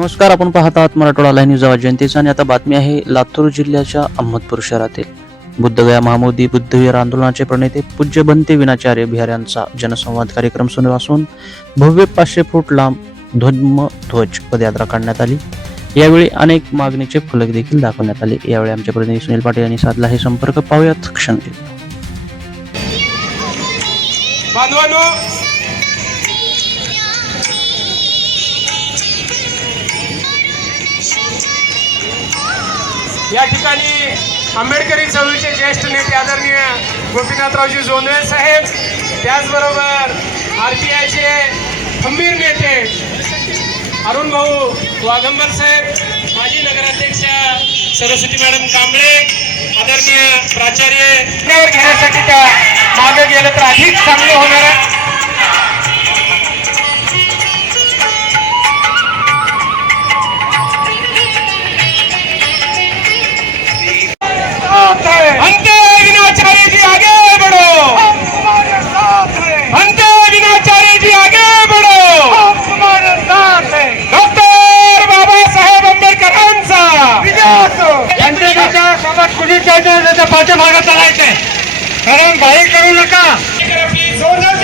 नमस्कार आपण पाहत आहात मराठवाडा लाईव्ह न्यूज आवाज आणि आता बातमी आहे लातूर जिल्ह्याच्या अहमदपूर शहरातील. बुद्धगया महामोदी बुद्धवीर आंदोलनाचे प्रणेते पूज्य बनते विनाचार्य बिहार यांचा जनसंवाद कार्यक्रम सुरू असून भव्य पाचशे फूट लांब ध्वज्म ध्वज पदयात्रा काढण्यात आली. यावेळी अनेक मागणीचे फलक देखील दाखवण्यात आले. यावेळी आमचे प्रतिनिधी सुनील पाटील यांनी साधला हे संपर्क. पाहूयात क्षण या ठिकाणी आंबेडकरी चळवळीचे ज्येष्ठ नेते आदरणीय गोपीनाथरावजी जोंधळे साहेब त्याचबरोबर आर पी आयचे खंबीर नेते अरुण भाऊ वाघंबर साहेब माजी नगराध्यक्ष सरस्वती मॅडम कांबळे आदरणीय प्राचार्य घेण्यासाठी त्या मागे गेलं तर अधिक चांगलं होणार चालायचंय कारण घाई करू नका. जोरदार